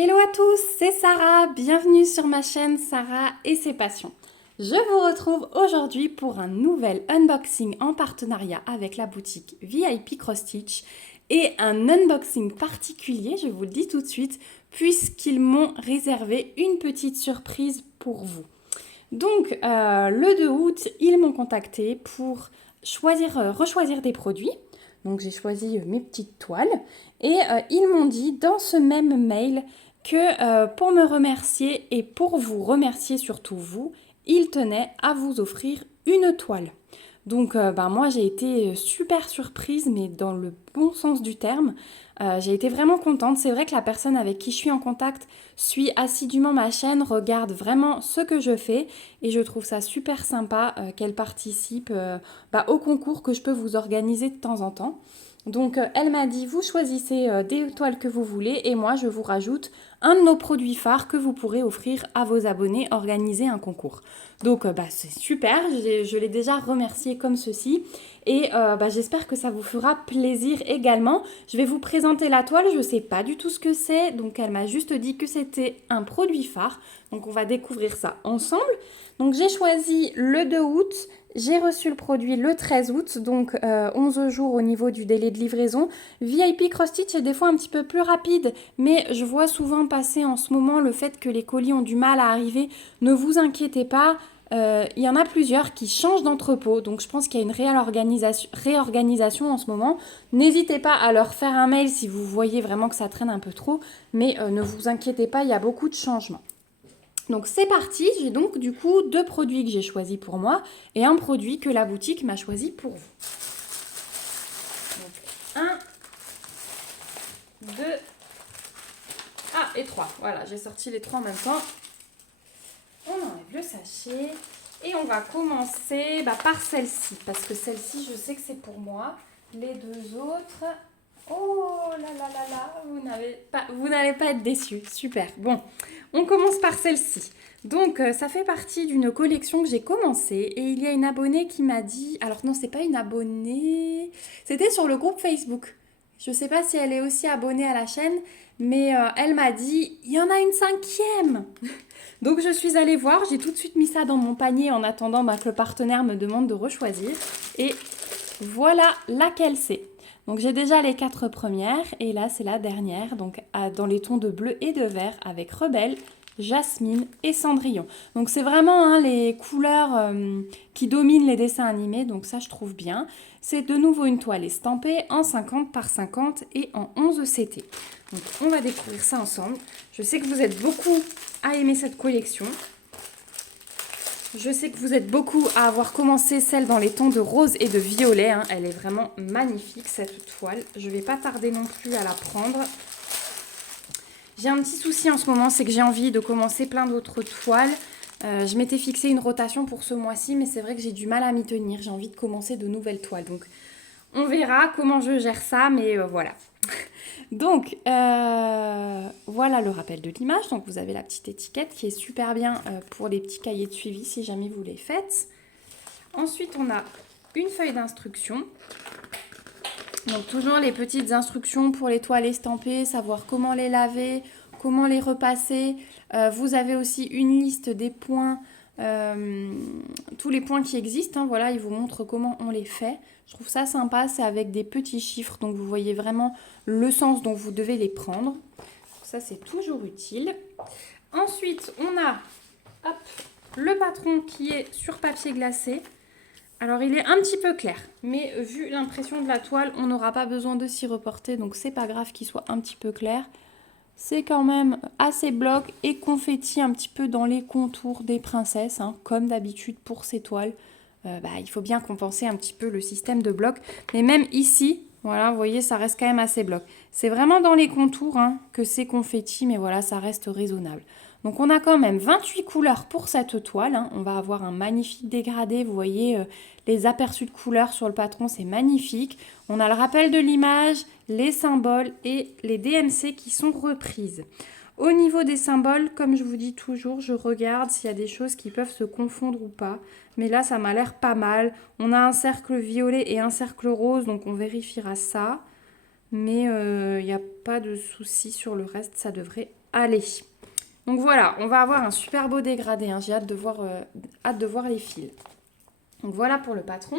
Hello à tous, c'est Sarah, bienvenue sur ma chaîne Sarah et ses passions. Je vous retrouve aujourd'hui pour un nouvel unboxing en partenariat avec la boutique VIP Cross Stitch et un unboxing particulier, je vous le dis tout de suite, puisqu'ils m'ont réservé une petite surprise pour vous. Donc, le 2 août, ils m'ont contacté pour rechoisir des produits. Donc, j'ai choisi mes petites toiles et ils m'ont dit dans ce même mail que pour me remercier et pour vous remercier surtout vous, ils tenaient à vous offrir une toile. Donc moi j'ai été super surprise mais dans le bon sens du terme. J'ai été vraiment contente. C'est vrai que la personne avec qui je suis en contact suit assidûment ma chaîne, regarde vraiment ce que je fais et je trouve ça super sympa qu'elle participe au concours que je peux vous organiser de temps en temps. Donc elle m'a dit vous choisissez des toiles que vous voulez et moi je vous rajoute un de nos produits phares que vous pourrez offrir à vos abonnés, organiser un concours. Donc c'est super, je l'ai déjà remercié comme ceci et j'espère que ça vous fera plaisir également. Je vais vous présenter la toile, je ne sais pas du tout ce que c'est, donc elle m'a juste dit que c'était un produit phare. Donc on va découvrir ça ensemble. Donc j'ai choisi le 2 août. J'ai reçu le produit le 13 août, donc 11 jours au niveau du délai de livraison. VIP Cross Stitch est des fois un petit peu plus rapide, mais je vois souvent passer en ce moment le fait que les colis ont du mal à arriver. Ne vous inquiétez pas, il y en a plusieurs qui changent d'entrepôt, donc je pense qu'il y a une réorganisation en ce moment. N'hésitez pas à leur faire un mail si vous voyez vraiment que ça traîne un peu trop, mais ne vous inquiétez pas, il y a beaucoup de changements. Donc c'est parti, j'ai donc du coup 2 produits que j'ai choisis pour moi et un produit que la boutique m'a choisi pour vous. Donc 1, 2, et 3. Voilà, j'ai sorti les 3 en même temps. On enlève le sachet et on va commencer par celle-ci parce que celle-ci je sais que c'est pour moi. Les 2 autres, oh là là là là, vous n'allez pas être déçus. Super. Bon, on commence par celle-ci. Donc, ça fait partie d'une collection que j'ai commencée et il y a une abonnée qui m'a dit... Alors non, c'est pas une abonnée, c'était sur le groupe Facebook. Je sais pas si elle est aussi abonnée à la chaîne, mais elle m'a dit, il y en a une 5e. Donc je suis allée voir, j'ai tout de suite mis ça dans mon panier en attendant que le partenaire me demande de rechoisir. Et voilà laquelle c'est. Donc j'ai déjà les 4 premières et là c'est la dernière, donc dans les tons de bleu et de vert avec Rebelle, Jasmine et Cendrillon. Donc c'est vraiment les couleurs qui dominent les dessins animés, donc ça je trouve bien. C'est de nouveau une toile estampée en 50 par 50 et en 11 CT. Donc on va découvrir ça ensemble. Je sais que vous êtes beaucoup à aimer cette collection. Je sais que vous êtes beaucoup à avoir commencé celle dans les tons de rose et de violet. Elle est vraiment magnifique cette toile. Je ne vais pas tarder non plus à la prendre. J'ai un petit souci en ce moment, c'est que j'ai envie de commencer plein d'autres toiles. Je m'étais fixé une rotation pour ce mois-ci, mais c'est vrai que j'ai du mal à m'y tenir. J'ai envie de commencer de nouvelles toiles. Donc on verra comment je gère ça, mais voilà. Donc, voilà le rappel de l'image. Donc, vous avez la petite étiquette qui est super bien pour les petits cahiers de suivi si jamais vous les faites. Ensuite, on a une feuille d'instruction. Donc, toujours les petites instructions pour les toiles estampées, savoir comment les laver, comment les repasser. Vous avez aussi une liste des points, tous les points qui existent. Voilà, il vous montre comment on les fait. Je trouve ça sympa, c'est avec des petits chiffres, donc vous voyez vraiment le sens dont vous devez les prendre. Ça, c'est toujours utile. Ensuite, on a le patron qui est sur papier glacé. Alors, il est un petit peu clair, mais vu l'impression de la toile, on n'aura pas besoin de s'y reporter, donc c'est pas grave qu'il soit un petit peu clair. C'est quand même assez bloc et confetti un petit peu dans les contours des princesses, comme d'habitude pour ces toiles. Il faut bien compenser un petit peu le système de bloc. Mais même ici, voilà, vous voyez, ça reste quand même assez bloc. C'est vraiment dans les contours que c'est confetti, mais voilà, ça reste raisonnable. Donc on a quand même 28 couleurs pour cette toile. On va avoir un magnifique dégradé. Vous voyez les aperçus de couleurs sur le patron, c'est magnifique. On a le rappel de l'image, les symboles et les DMC qui sont reprises. Au niveau des symboles, comme je vous dis toujours, je regarde s'il y a des choses qui peuvent se confondre ou pas. Mais là, ça m'a l'air pas mal. On a un cercle violet et un cercle rose, donc on vérifiera ça. Mais il n'y a pas de souci sur le reste, ça devrait Allez. Donc voilà, on va avoir un super beau dégradé. Hein. J'ai hâte de voir les fils. Donc voilà pour le patron.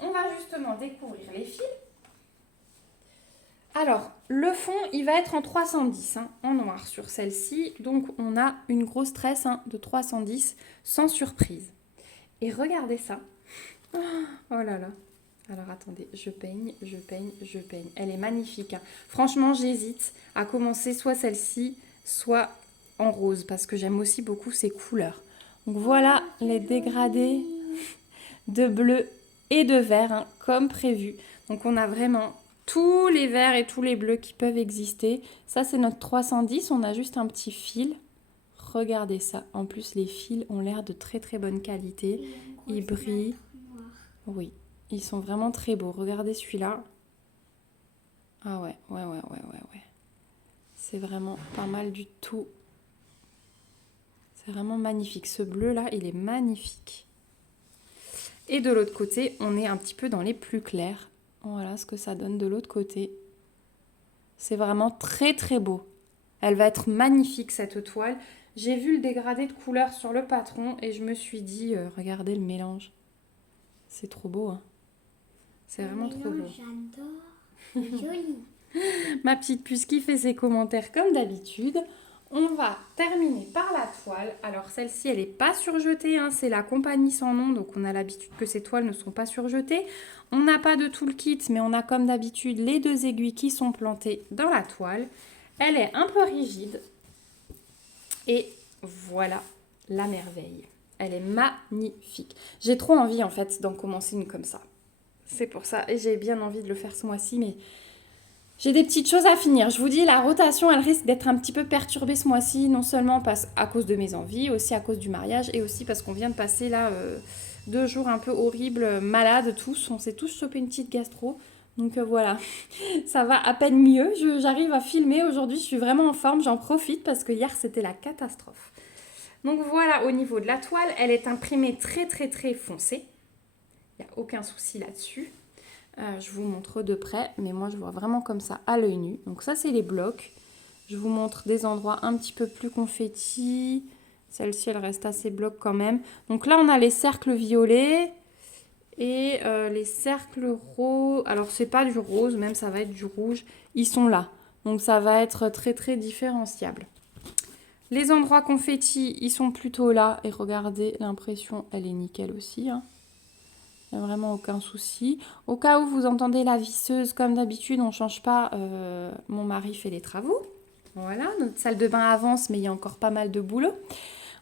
On va justement découvrir les fils. Alors, le fond, il va être en 310, hein, en noir sur celle-ci. Donc, on a une grosse tresse hein, de 310, sans surprise. Et regardez ça. Oh là là. Alors, attendez, je peigne. Elle est magnifique. Hein. Franchement, j'hésite à commencer soit celle-ci, soit en rose, parce que j'aime aussi beaucoup ces couleurs. Donc, voilà les dégradés de bleu et de vert, hein, comme prévu. Donc, on a vraiment tous les verts et tous les bleus qui peuvent exister. Ça, c'est notre 310. On a juste un petit fil. Regardez ça. En plus, les fils ont l'air de très très bonne qualité. Ils brillent. Oui, ils sont vraiment très beaux. Regardez celui-là. Ah ouais. C'est vraiment pas mal du tout. C'est vraiment magnifique. Ce bleu-là, il est magnifique. Et de l'autre côté, on est un petit peu dans les plus clairs. Voilà ce que ça donne de l'autre côté. C'est vraiment très très beau. Elle va être magnifique cette toile. J'ai vu le dégradé de couleurs sur le patron et je me suis dit, regardez le mélange. C'est trop beau. Hein. C'est vraiment trop beau. J'adore. Joli. Ma petite puce qui fait ses commentaires comme d'habitude. On va terminer par la toile. Alors celle-ci, elle n'est pas surjetée. Hein. C'est la compagnie sans nom. Donc on a l'habitude que ces toiles ne sont pas surjetées. On n'a pas de toolkit, mais on a comme d'habitude les 2 aiguilles qui sont plantées dans la toile. Elle est un peu rigide. Et voilà la merveille. Elle est magnifique. J'ai trop envie en fait d'en commencer une comme ça. C'est pour ça. Et j'ai bien envie de le faire ce mois-ci, mais j'ai des petites choses à finir. Je vous dis, la rotation, elle risque d'être un petit peu perturbée ce mois-ci, non seulement à cause de mes envies, aussi à cause du mariage, et aussi parce qu'on vient de passer là 2 jours un peu horribles, malades tous. On s'est tous chopé une petite gastro. Donc voilà, ça va à peine mieux. J'arrive à filmer aujourd'hui, je suis vraiment en forme, j'en profite parce que hier c'était la catastrophe. Donc voilà, au niveau de la toile, elle est imprimée très très très foncée. Il n'y a aucun souci là-dessus. Je vous montre de près, mais moi je vois vraiment comme ça à l'œil nu. Donc ça c'est les blocs. Je vous montre des endroits un petit peu plus confettis. Celle-ci elle reste assez bloc quand même. Donc là on a les cercles violets et les cercles roses. Alors c'est pas du rose, même ça va être du rouge. Ils sont là. Donc ça va être très très différenciable. Les endroits confettis, ils sont plutôt là. Et regardez, l'impression elle est nickel aussi. Hein. Il n'y a vraiment aucun souci. Au cas où vous entendez la visseuse, comme d'habitude, on ne change pas. Mon mari fait les travaux. Voilà, notre salle de bain avance, mais il y a encore pas mal de boulot.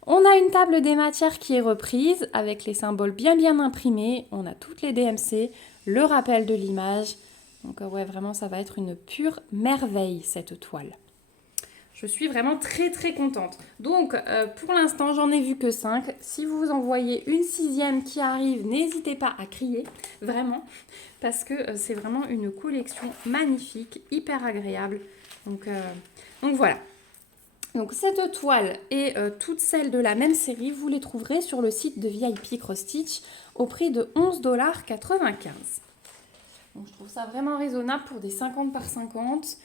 On a une table des matières qui est reprise, avec les symboles bien bien imprimés. On a toutes les DMC, le rappel de l'image. Donc ouais, vraiment, ça va être une pure merveille, cette toile. Je suis vraiment très très contente. Donc pour l'instant j'en ai vu que 5. Si vous en voyez une 6e qui arrive, n'hésitez pas à crier, vraiment. Parce que c'est vraiment une collection magnifique, hyper agréable. Donc voilà. Donc cette toile et toutes celles de la même série, vous les trouverez sur le site de VIP Cross Stitch au prix de 11,95 $. Donc je trouve ça vraiment raisonnable pour des 50 par 50.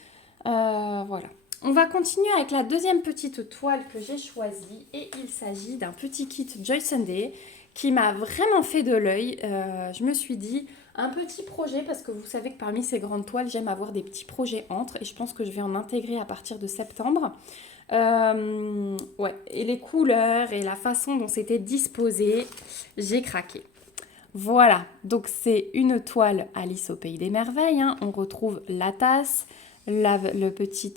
Voilà. On va continuer avec la deuxième petite toile que j'ai choisie et il s'agit d'un petit kit Joy Sunday qui m'a vraiment fait de l'œil. Je me suis dit un petit projet parce que vous savez que parmi ces grandes toiles j'aime avoir des petits projets entre et je pense que je vais en intégrer à partir de septembre. Ouais, et les couleurs et la façon dont c'était disposé, j'ai craqué. Voilà, donc c'est une toile Alice au Pays des Merveilles. Hein. On retrouve la tasse, le petit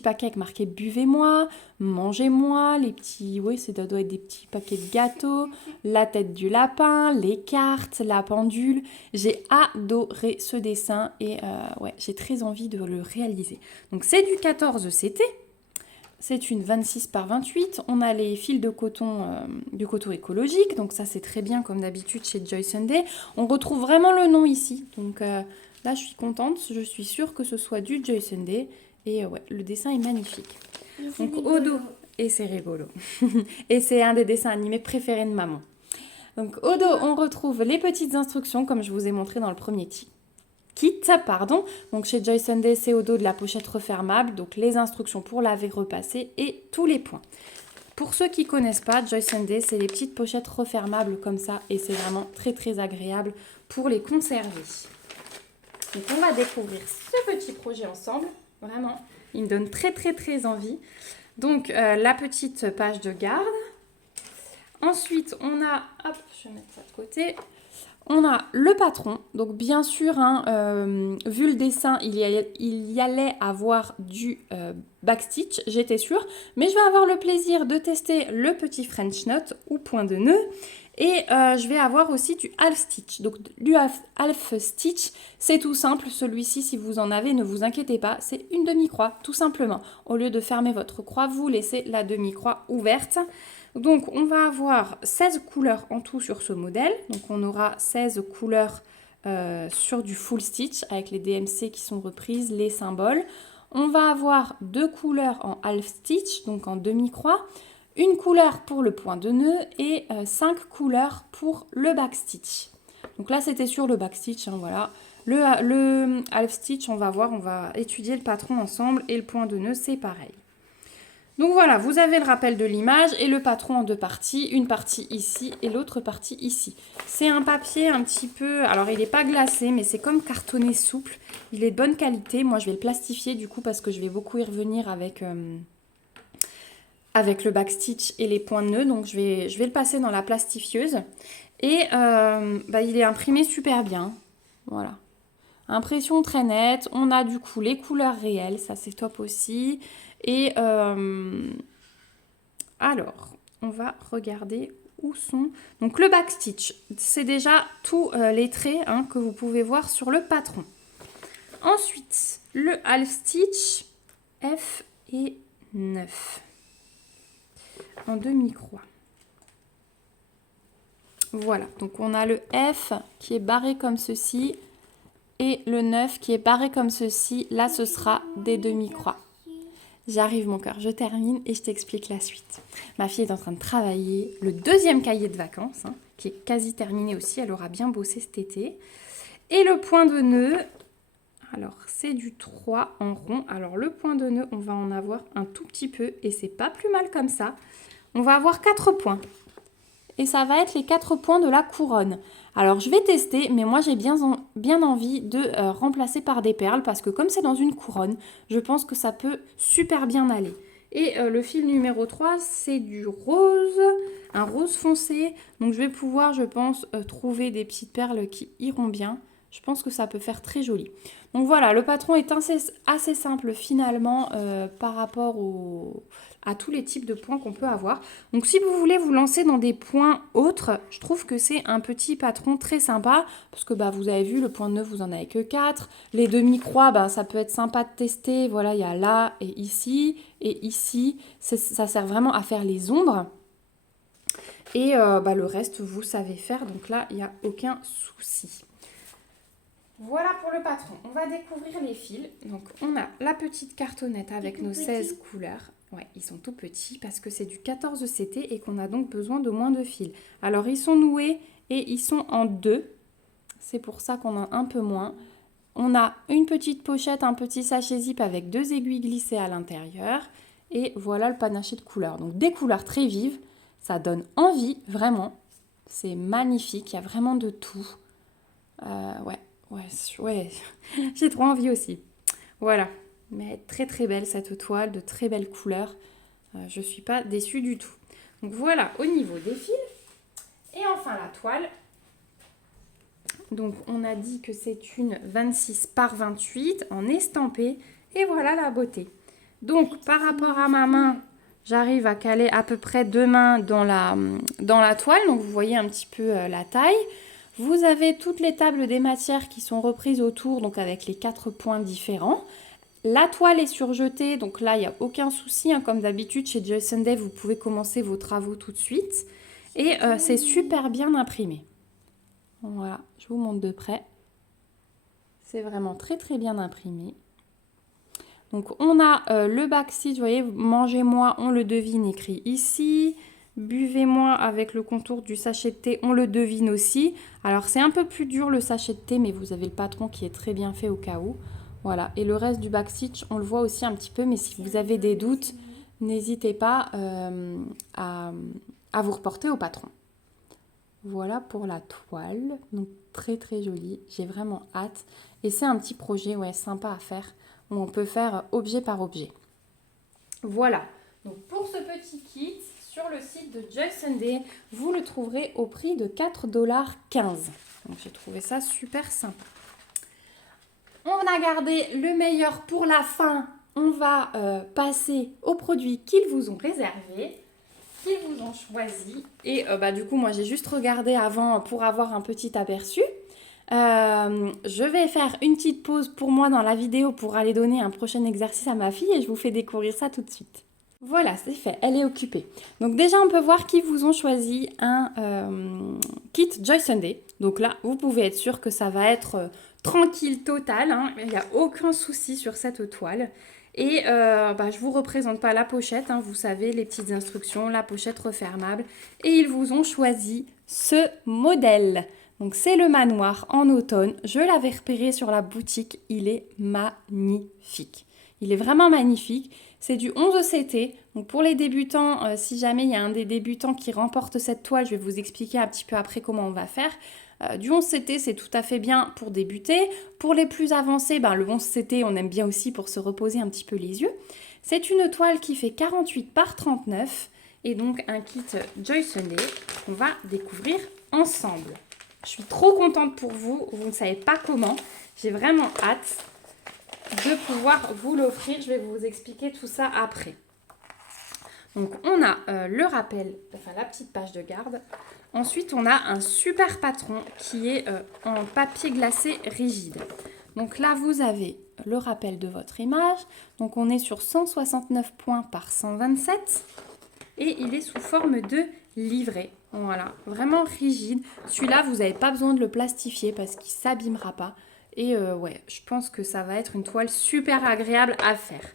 paquet avec marqué buvez-moi, mangez-moi, les petits, oui, ça doit être des petits paquets de gâteaux, la tête du lapin, les cartes, la pendule. J'ai adoré ce dessin et ouais, j'ai très envie de le réaliser. Donc c'est du 14 CT. C'est une 26 par 28. On a les fils de coton, du coton écologique. Donc ça, c'est très bien comme d'habitude chez Joy Sunday. On retrouve vraiment le nom ici. Donc là, je suis contente. Je suis sûre que ce soit du Joy Sunday. Et ouais, le dessin est magnifique. Donc au dos, et c'est rigolo. Et c'est un des dessins animés préférés de maman. Donc au dos, on retrouve les petites instructions comme je vous ai montré dans le premier kit, pardon. Donc chez Joy Sunday, c'est au dos de la pochette refermable, donc les instructions pour laver, repasser et tous les points. Pour ceux qui ne connaissent pas, Joy Sunday, c'est des petites pochettes refermables comme ça et c'est vraiment très très agréable pour les conserver. Donc on va découvrir ce petit projet ensemble, vraiment, il me donne très très très envie. Donc la petite page de garde. Ensuite, on a, hop, je vais mettre ça de côté. On a le patron, donc bien sûr, hein, vu le dessin, il y allait avoir du backstitch, j'étais sûre, mais je vais avoir le plaisir de tester le petit French knot ou point de nœud, et je vais avoir aussi du half stitch. Donc du half stitch, c'est tout simple, celui-ci, si vous en avez, ne vous inquiétez pas, c'est une demi-croix, tout simplement. Au lieu de fermer votre croix, vous laissez la demi-croix ouverte. Donc, on va avoir 16 couleurs en tout sur ce modèle. Donc, on aura 16 couleurs sur du full stitch avec les DMC qui sont reprises, les symboles. On va avoir 2 couleurs en half stitch, donc en demi-croix, une couleur pour le point de nœud et 5 couleurs pour le back stitch. Donc là, c'était sur le back stitch, hein, voilà. Le half stitch, on va étudier le patron ensemble et le point de nœud, c'est pareil. Donc voilà, vous avez le rappel de l'image et le patron en 2 parties, une partie ici et l'autre partie ici. C'est un papier un petit peu, alors il n'est pas glacé, mais c'est comme cartonné souple. Il est de bonne qualité. Moi, je vais le plastifier du coup parce que je vais beaucoup y revenir avec le backstitch et les points de nœud. Donc je vais le passer dans la plastifieuse. Et il est imprimé super bien. Voilà. Impression très nette. On a du coup les couleurs réelles, ça c'est top aussi. Et alors, on va regarder où sont... Donc le backstitch, c'est déjà tous les traits hein, que vous pouvez voir sur le patron. Ensuite, le half stitch, F et 9 en demi-croix. Voilà, donc on a le F qui est barré comme ceci et le 9 qui est barré comme ceci. Là, ce sera des demi-croix. J'arrive mon cœur, je termine et je t'explique la suite. Ma fille est en train de travailler le 2e cahier de vacances, hein, qui est quasi terminé aussi, elle aura bien bossé cet été. Et le point de nœud, alors c'est du 3 en rond. Alors le point de nœud, on va en avoir un tout petit peu et c'est pas plus mal comme ça. On va avoir 4 points. Et ça va être les 4 points de la couronne. Alors je vais tester, mais moi j'ai bien envie de remplacer par des perles parce que comme c'est dans une couronne, je pense que ça peut super bien aller. Et le fil numéro 3, c'est du rose, un rose foncé. Donc je vais pouvoir, je pense, trouver des petites perles qui iront bien. Je pense que ça peut faire très joli. Donc voilà, le patron est assez simple finalement par rapport à tous les types de points qu'on peut avoir. Donc si vous voulez vous lancer dans des points autres, je trouve que c'est un petit patron très sympa. Parce que vous avez vu, le point de nœud, vous en avez que 4. Les demi-croix, ça peut être sympa de tester. Voilà, il y a là et ici. Et ici, ça sert vraiment à faire les ombres. Et le reste, vous savez faire. Donc là, il n'y a aucun souci. Voilà pour le patron. On va découvrir les fils. Donc, on a la petite cartonnette avec nos 16 couleurs. Ouais, ils sont tout petits parce que c'est du 14 CT et qu'on a donc besoin de moins de fils. Alors, ils sont noués et ils sont en 2. C'est pour ça qu'on a un peu moins. On a une petite pochette, un petit sachet zip avec 2 aiguilles glissées à l'intérieur. Et voilà le panaché de couleurs. Donc, des couleurs très vives. Ça donne envie, vraiment. C'est magnifique. Il y a vraiment de tout. Ouais, j'ai trop envie aussi. Voilà, mais très très belle cette toile, de très belles couleurs. Je ne suis pas déçue du tout. Donc voilà, au niveau des fils. Et enfin la toile. Donc on a dit que c'est une 26 par 28 en estampé. Et voilà la beauté. Donc par rapport à ma main, j'arrive à caler à peu près 2 mains dans la toile. Donc vous voyez un petit peu la taille. Vous avez toutes les tables des matières qui sont reprises autour, donc avec les 4 points différents. La toile est surjetée, donc là, il n'y a aucun souci. Hein, comme d'habitude, chez Joy Sunday, vous pouvez commencer vos travaux tout de suite. Et c'est super bien imprimé. Voilà, je vous montre de près. C'est vraiment très, très bien imprimé. Donc, on a le backstitch, vous voyez, mangez-moi, on le devine, écrit ici. Buvez moins avec le contour du sachet de thé, on le devine aussi. Alors c'est un peu plus dur le sachet de thé, mais vous avez le patron qui est très bien fait au cas où. Voilà, et le reste du backstitch, on le voit aussi un petit peu, mais si vous avez des doutes, n'hésitez pas à vous reporter au patron. Voilà pour la toile, donc très très jolie, j'ai vraiment hâte. Et c'est un petit projet sympa à faire, où on peut faire objet par objet. Voilà, donc pour ce petit kit, sur le site de Joy Sunday, vous le trouverez au prix de 4,15 $. Donc j'ai trouvé ça super sympa. On a gardé le meilleur pour la fin. On va passer aux produits qu'ils vous ont réservés, qu'ils vous ont choisis. Et du coup, moi, j'ai juste regardé avant pour avoir un petit aperçu. Je vais faire une petite pause pour moi dans la vidéo pour aller donner un prochain exercice à ma fille et je vous fais découvrir ça tout de suite. Voilà, c'est fait, elle est occupée. Donc déjà, on peut voir qu'ils vous ont choisi un kit Joy Sunday. Donc là, vous pouvez être sûr que ça va être tranquille total, hein. Il n'y a aucun souci sur cette toile. Et je ne vous représente pas la pochette, hein. Vous savez, les petites instructions, la pochette refermable. Et ils vous ont choisi ce modèle. Donc c'est le manoir en automne. Je l'avais repéré sur la boutique, il est magnifique. Il est vraiment magnifique. C'est du 11 CT. Donc pour les débutants, si jamais il y a un des débutants qui remporte cette toile, je vais vous expliquer un petit peu après comment on va faire. Du 11 CT, c'est tout à fait bien pour débuter. Pour les plus avancés, le 11 CT, on aime bien aussi pour se reposer un petit peu les yeux. C'est une toile qui fait 48 par 39 et donc un kit Joy Sunday qu'on va découvrir ensemble. Je suis trop contente pour vous. Vous ne savez pas comment. J'ai vraiment hâte de pouvoir vous l'offrir. Je vais vous expliquer tout ça après. Donc, on a le rappel, la petite page de garde. Ensuite, on a un super patron qui est en papier glacé rigide. Donc là, vous avez le rappel de votre image. Donc, on est sur 169 points par 127. Et il est sous forme de livret. Voilà, vraiment rigide. Celui-là, vous n'avez pas besoin de le plastifier parce qu'il ne s'abîmera pas. Et je pense que ça va être une toile super agréable à faire.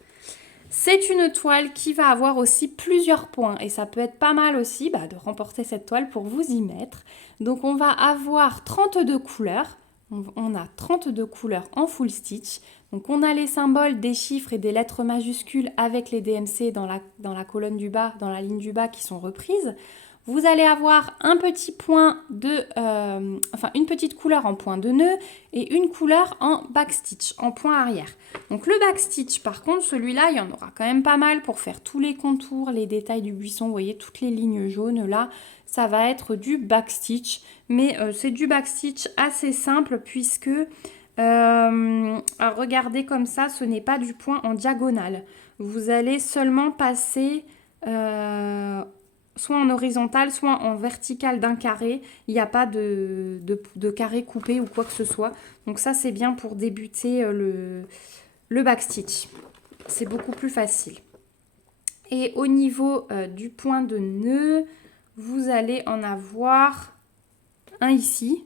C'est une toile qui va avoir aussi plusieurs points. Et ça peut être pas mal aussi de remporter cette toile pour vous y mettre. Donc on va avoir 32 couleurs. On a 32 couleurs en full stitch. Donc on a les symboles, des chiffres et des lettres majuscules avec les DMC dans la colonne du bas, dans la ligne du bas qui sont reprises. Vous allez avoir un petit point une petite couleur en point de nœud et une couleur en backstitch, en point arrière. Donc le backstitch, par contre, celui-là, il y en aura quand même pas mal pour faire tous les contours, les détails du buisson. Vous voyez, toutes les lignes jaunes là, ça va être du backstitch. Mais c'est du backstitch assez simple puisque, regardez comme ça, ce n'est pas du point en diagonale. Vous allez seulement passer... soit en horizontal, soit en vertical d'un carré. Il n'y a pas de carré coupé ou quoi que ce soit. Donc ça, c'est bien pour débuter le backstitch. C'est beaucoup plus facile. Et au niveau du point de nœud, vous allez en avoir un ici.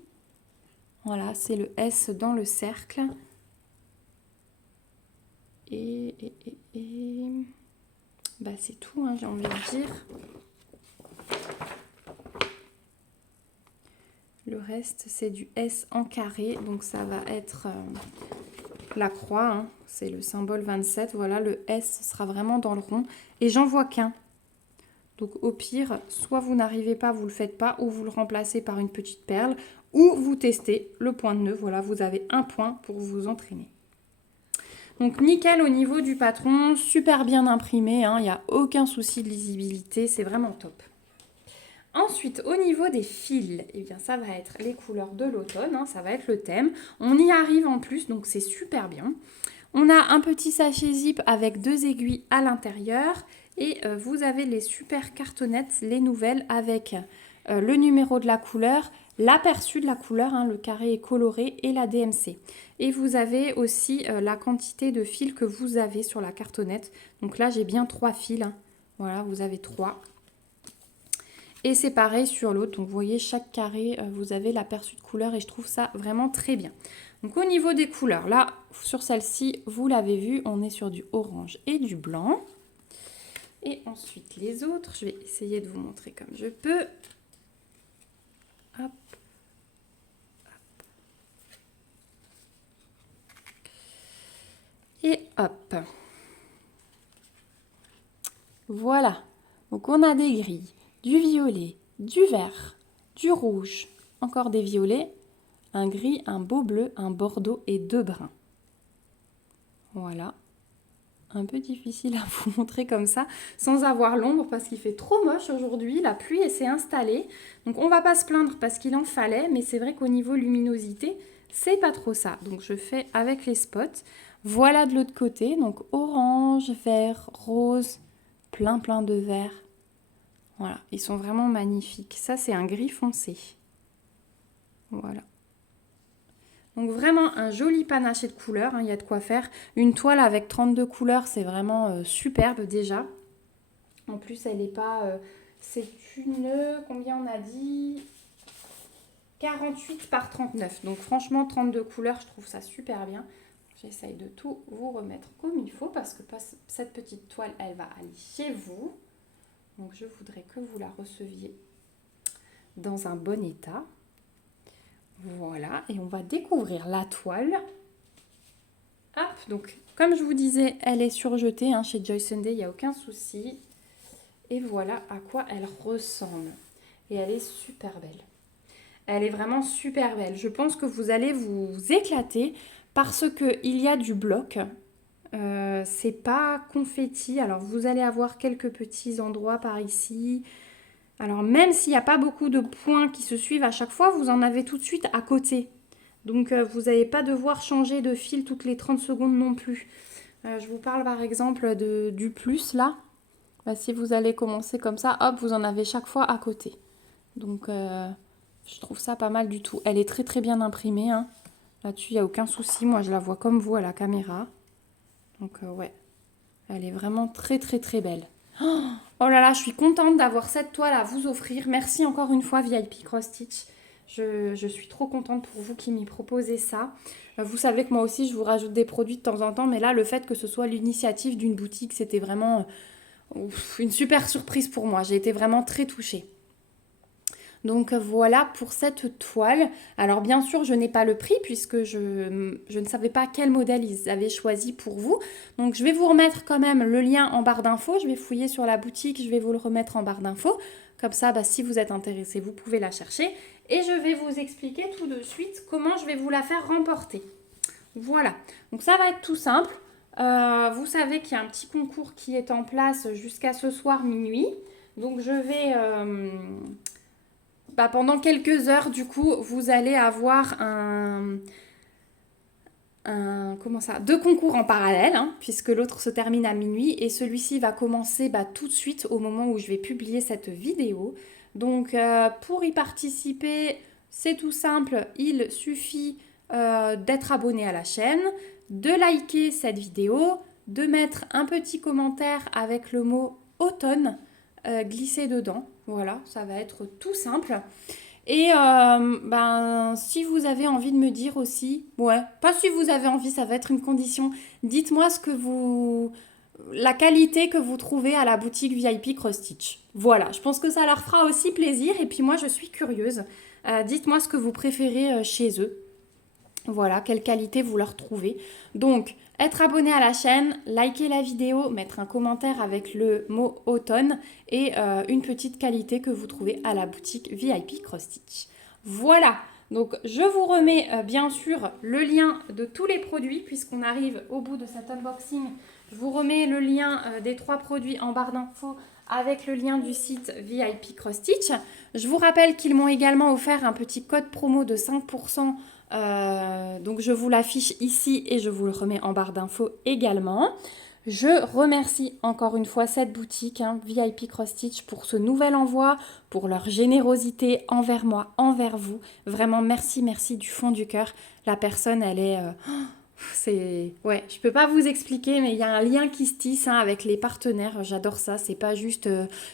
Voilà, c'est le S dans le cercle. C'est tout, hein, j'ai envie de dire. Le reste, c'est du S en carré. Donc, ça va être la croix. Hein. C'est le symbole 27. Voilà, le S sera vraiment dans le rond. Et j'en vois qu'un. Donc, au pire, soit vous n'arrivez pas, vous ne le faites pas, ou vous le remplacez par une petite perle, ou vous testez le point de nœud. Voilà, vous avez un point pour vous entraîner. Donc, nickel au niveau du patron. Super bien imprimé. Hein. Il n'y a aucun souci de lisibilité. C'est vraiment top. Ensuite, au niveau des fils, ça va être les couleurs de l'automne, hein, ça va être le thème. On y arrive en plus, donc c'est super bien. On a un petit sachet zip avec 2 aiguilles à l'intérieur. Et vous avez les super cartonnettes, les nouvelles, avec le numéro de la couleur, l'aperçu de la couleur, hein, le carré est coloré, et la DMC. Et vous avez aussi la quantité de fils que vous avez sur la cartonnette. Donc là, j'ai bien 3 fils. Hein. Voilà, vous avez 3. Et c'est pareil sur l'autre. Donc vous voyez, chaque carré, vous avez l'aperçu de couleur et je trouve ça vraiment très bien. Donc au niveau des couleurs, là, sur celle-ci, vous l'avez vu, on est sur du orange et du blanc. Et ensuite les autres, je vais essayer de vous montrer comme je peux. Hop. Et hop. Voilà. Donc on a des gris, du violet, du vert, du rouge, encore des violets, un gris, un beau bleu, un bordeaux et 2 bruns. Voilà. Un peu difficile à vous montrer comme ça, sans avoir l'ombre parce qu'il fait trop moche aujourd'hui. La pluie s'est installée. Donc on va pas se plaindre parce qu'il en fallait, mais c'est vrai qu'au niveau luminosité, c'est pas trop ça. Donc je fais avec les spots. Voilà de l'autre côté, donc orange, vert, rose, plein de vert. Voilà, ils sont vraiment magnifiques. Ça, c'est un gris foncé. Voilà. Donc vraiment un joli panaché de couleurs, hein, il y a de quoi faire. Une toile avec 32 couleurs, c'est vraiment superbe déjà. En plus, elle n'est pas... c'est une... Combien on a dit 48 par 39. Donc franchement, 32 couleurs, je trouve ça super bien. J'essaye de tout vous remettre comme il faut parce que cette petite toile, elle va aller chez vous. Donc je voudrais que vous la receviez dans un bon état. Voilà, et on va découvrir la toile. Hop, donc comme je vous disais, elle est surjetée hein, chez Joy Sunday, il n'y a aucun souci. Et voilà à quoi elle ressemble. Et elle est super belle. Elle est vraiment super belle. Je pense que vous allez vous éclater parce qu'il y a du bloc. C'est pas confetti. Alors vous allez avoir quelques petits endroits par ici. Alors même s'il n'y a pas beaucoup de points qui se suivent à chaque fois, vous en avez tout de suite à côté. Donc vous n'allez pas devoir changer de fil toutes les 30 secondes non plus. Je vous parle par exemple du plus là. Bah, si vous allez commencer comme ça, hop, vous en avez chaque fois à côté. Donc je trouve ça pas mal du tout. Elle est très bien imprimée. Hein. Là-dessus, il n'y a aucun souci. Moi, je la vois comme vous à la caméra. Donc ouais, elle est vraiment très belle. Oh là là, je suis contente d'avoir cette toile à vous offrir. Merci encore une fois VIP Cross Stitch. Je suis trop contente pour vous qui m'y proposez ça. Vous savez que moi aussi, je vous rajoute des produits de temps en temps. Mais là, le fait que ce soit l'initiative d'une boutique, c'était vraiment une super surprise pour moi. J'ai été vraiment très touchée. Donc voilà pour cette toile. Alors bien sûr, je n'ai pas le prix puisque je ne savais pas quel modèle ils avaient choisi pour vous. Donc je vais vous remettre quand même le lien en barre d'infos. Je vais fouiller sur la boutique, je vais vous le remettre en barre d'infos. Comme ça, si vous êtes intéressé, vous pouvez la chercher. Et je vais vous expliquer tout de suite comment je vais vous la faire remporter. Voilà, donc ça va être tout simple. Vous savez qu'il y a un petit concours qui est en place jusqu'à ce soir minuit. Donc je vais... pendant quelques heures, du coup, vous allez avoir deux concours en parallèle, hein, puisque l'autre se termine à minuit et celui-ci va commencer tout de suite au moment où je vais publier cette vidéo. Donc, pour y participer, c'est tout simple, il suffit d'être abonné à la chaîne, de liker cette vidéo, de mettre un petit commentaire avec le mot automne glissé dedans. Voilà, ça va être tout simple. Et si vous avez envie de me dire aussi, pas si vous avez envie, ça va être une condition, dites-moi la qualité que vous trouvez à la boutique VIP Cross Stitch. Voilà, je pense que ça leur fera aussi plaisir et puis moi je suis curieuse. Dites-moi ce que vous préférez chez eux. Voilà, quelle qualité vous leur trouvez. Donc, être abonné à la chaîne, liker la vidéo, mettre un commentaire avec le mot automne et une petite qualité que vous trouvez à la boutique VIP Cross Stitch. Voilà, donc je vous remets bien sûr le lien de tous les produits puisqu'on arrive au bout de cet unboxing. Je vous remets le lien des 3 produits en barre d'infos avec le lien du site VIP Cross Stitch. Je vous rappelle qu'ils m'ont également offert un petit code promo de 5%. Donc je vous l'affiche ici et je vous le remets en barre d'infos également. Je remercie encore une fois cette boutique VIP Cross Stitch pour ce nouvel envoi, pour leur générosité envers moi, envers vous. Vraiment merci du fond du cœur. La personne elle est... je peux pas vous expliquer, mais il y a un lien qui se tisse avec les partenaires. J'adore ça. C'est pas juste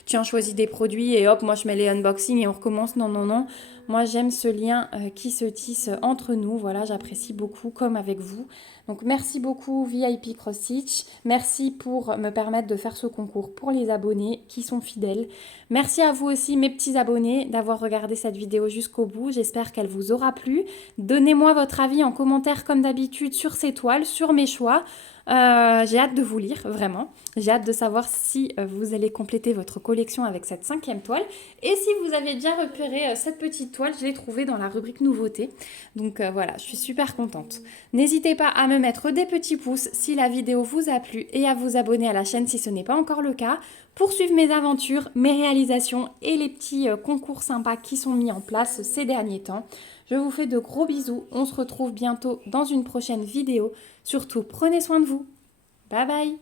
tiens, choisis des produits et hop, moi je mets les unboxings et on recommence. Non. Moi, j'aime ce lien qui se tisse entre nous. Voilà, j'apprécie beaucoup, comme avec vous. Donc, merci beaucoup VIP Cross Stitch. Merci pour me permettre de faire ce concours pour les abonnés qui sont fidèles. Merci à vous aussi, mes petits abonnés, d'avoir regardé cette vidéo jusqu'au bout. J'espère qu'elle vous aura plu. Donnez-moi votre avis en commentaire, comme d'habitude, sur ces toiles, sur mes choix. J'ai hâte de vous lire, vraiment. J'ai hâte de savoir si vous allez compléter votre collection avec cette 5e toile. Et si vous avez bien repéré cette petite toile, je l'ai trouvée dans la rubrique nouveautés. Donc voilà, je suis super contente. N'hésitez pas à me mettre des petits pouces si la vidéo vous a plu et à vous abonner à la chaîne si ce n'est pas encore le cas. Pour suivre mes aventures, mes réalisations et les petits concours sympas qui sont mis en place ces derniers temps. Je vous fais de gros bisous. On se retrouve bientôt dans une prochaine vidéo. Surtout, prenez soin de vous. Bye bye!